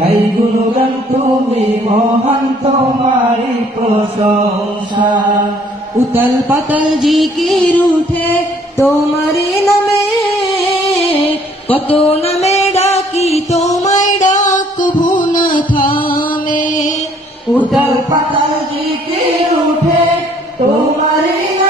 গাই গুণগান তুমি মহান তোমারি প্রশংসা। উতল পাতল জিকির উঠে তোমারি নামে কত নামে ডাকি তোমায় ডাক ভুন থামে। উদল পাতাল জিকির উঠে তোমারি নামে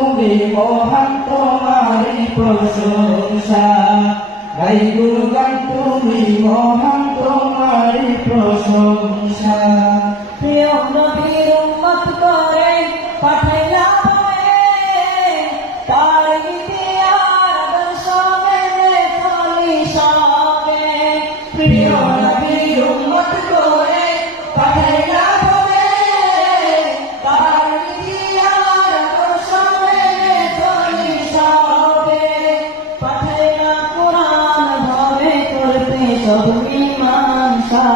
তুমি মহান তোমারি প্রশংসা। গাই গুণগান তুমি মহান তোমারি প্রশংসা। প্রিয় নবীর করতে সব মীমাংসা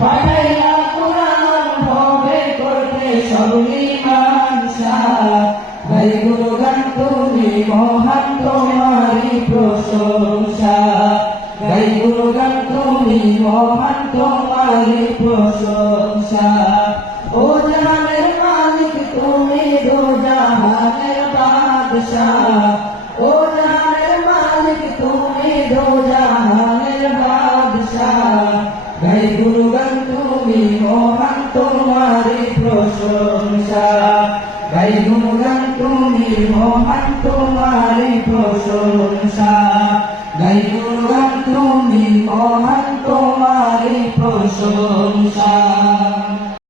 পাঠাইলা কোরআন ভবে করতে সব মীমাংসা গাই গুণগান তুমি মহান তোমারি প্রশংসা। গাই গুণগান তুমি মহান তোমারি প্রশংসা। ও জাহানের মালিক তুমি দো জাহানের গাই গুণগান তুমি মহান তোমারি প্রশংসা। গাই গুণগান তুমি মহান তোমারি প্রশংসা গাই গুণগান তুমি মহান তোমারি প্রশংসা।